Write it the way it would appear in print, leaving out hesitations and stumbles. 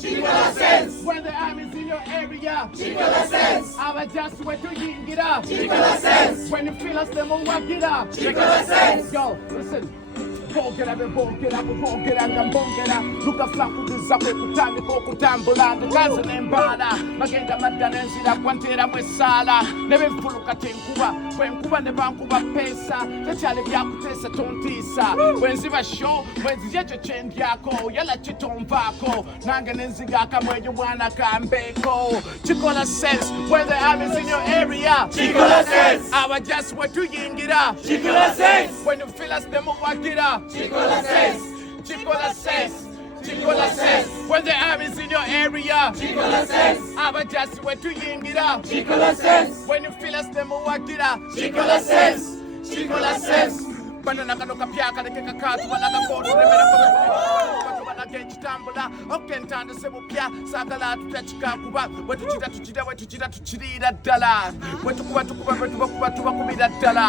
Kikola sense. When the army's in your area, Kikola sense. I just wait to ying it up. Kikola sense. When you feel us, them will walk it up. Kikola sense. Yo, listen. Bongera be bongera be bongera ngambongera luka flanku dizakwe kutambi kokutambula ngazi nembala magenda madana nzira kwantera mwesala nebevuluka tenkuba kwenkuba ne bankuba pesa tekyale byakutesa tontisa bwenziba show bwenzije kyo kyendyako yala kitonvaako nange nenziga akamwejo bwana kambeko Kikola sense when the army's in your area Kikola sense. I just want to yingira Kikola sense. when you feel us them will walk it up Kikola sense. Kikola sense. Kikola sense. When the army's in your area, Kikola sense. I just went to ying it up. Kikola sense. When you feel us, them will walk it up. Kikola sense. Kikola sense. Banana kanoka pyaka lekeka katu balaga kotu remera kotu balaga ekitambula okentanda sebupya sagala tutachika kuba wetuchira ddala wetukuba tubakubira ddala